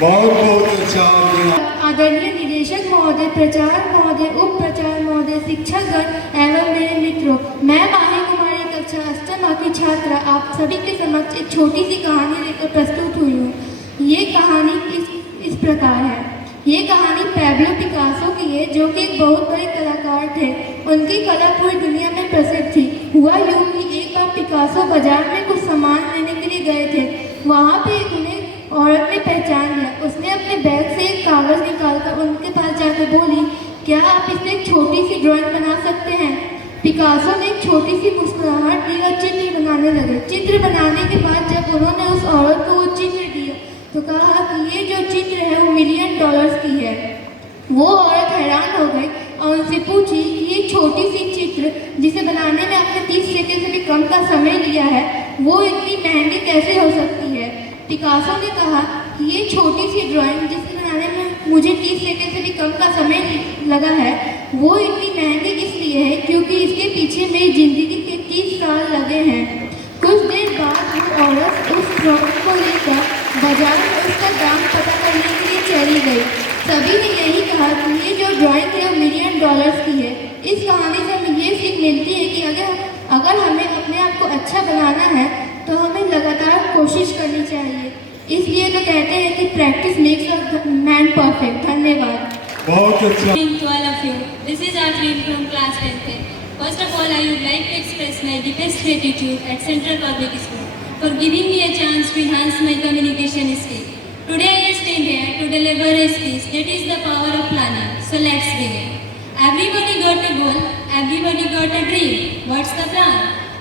बहुत बहुत अच्छा आपने। आदरणीय निदेशक महोदय, प्रचारक महोदय, उप प्रचारक महोदय, शिक्षकगण एवं मेरे मित्रों, मैं माही कुमारी कक्षा 8वीं की छात्रा आप सभी के समक्ष एक छोटी सी कहानी लेकर प्रस्तुत हुई हूँ। ये कहानी इस प्रकार है। ये कहानी पैब्लो पिकासो की है, जो कि एक बहुत बड़े कलाकार थे। उनकी कला पूरी दुनिया में प्रसिद्ध थी। हुआ यूँ कि एक बार पिकासो बाजार में कुछ सामान लेने के लिए गए थे। वहाँ पे उन्हें औरत ने पहचान लिया। उसने अपने बैग से एक कागज़ निकालकर उनके पास जाकर बोली, क्या आप इसमें एक छोटी सी ड्राइंग बना सकते हैं? पिकासो ने एक छोटी सी मुस्कुराहट दी और चित्र बनाने लगे। चित्र बनाने के बाद जब उन्होंने उस औरत को वो चित्र दिया तो कहा कि ये जो चित्र है वो $1 मिलियन की है। वो औरत हैरान हो गई और उनसे पूछी कि ये छोटी सी चित्र जिसे बनाने में आपने 30 सेकंड से भी कम का समय लिया है, वो इतनी महंगी कैसे हो सकती है? पिकासो ने कहा कि ये छोटी सी ड्राइंग जिसे बनाने में मुझे 30 सेकंड से भी कम का समय लगा है, वो इतनी महंगी इसलिए है क्योंकि इसके पीछे मेरी ज़िंदगी के 30 साल लगे हैं। कुछ देर बाद वो औरत उस ड्राइंग को लेकर बाजार में उसका दाम पता करने के लिए चली गई। सभी ने यही कहा कि ये जो ड्राइंग है वो $1 मिलियन की है। इस कहानी से हमें ये सीख मिलती है कि अगर हमें अपने आप को अच्छा बनाना है तो हमें लगातार कोशिश करनी चाहिए। इसलिए तो कहते हैं कि practice makes a man perfect. धन्यवाद। बहुत अच्छा। To all of you, this is Arvind from class 10th. First of all, I would like to express my deepest gratitude at Central Public School for giving me a chance to enhance my communication skills. Today I stand here to deliver a speech that is the power of planning. So let's begin. Everybody got a goal, everybody got a dream. What's the plan?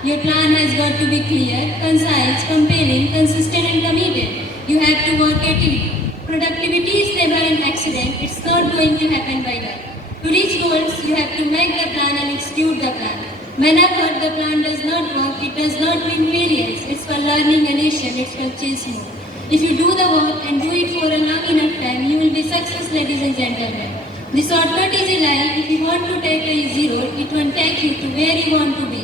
Your plan has got to be clear, concise, compelling, consistent and committed. You have to work at it. Productivity is never an accident, it's not going to happen by luck. To reach goals, you have to make the plan and execute the plan. Whenever the plan does not work, it does not mean failures. It's for learning a nation, it's for chasing. If you do the work and do it for a long enough time, you will be successful, ladies and gentlemen. The shortcut is a lie. If you want to take a easy road, it won't take you to where you want to be.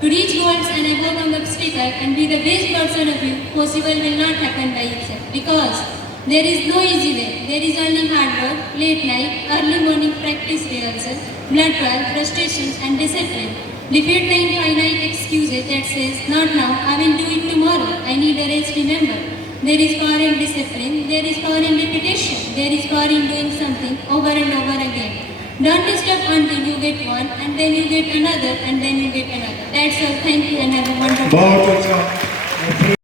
To reach goals and overcome obstacles and be the best version of you, possible will not happen by itself. Because there is no easy way. There is only hard work, late night, early morning practice rehearsals, blood trial, frustrations and discipline. Defeat the infinite excuses that says, not now, I will do it tomorrow. I need a rest, remember. There is power in discipline, there is power in repetition, there is power in doing something over and over again. Don't stop until you get one, and then you get another, and then you get another. That's all. Thank you and have a wonderful day. बहुत अच्छा।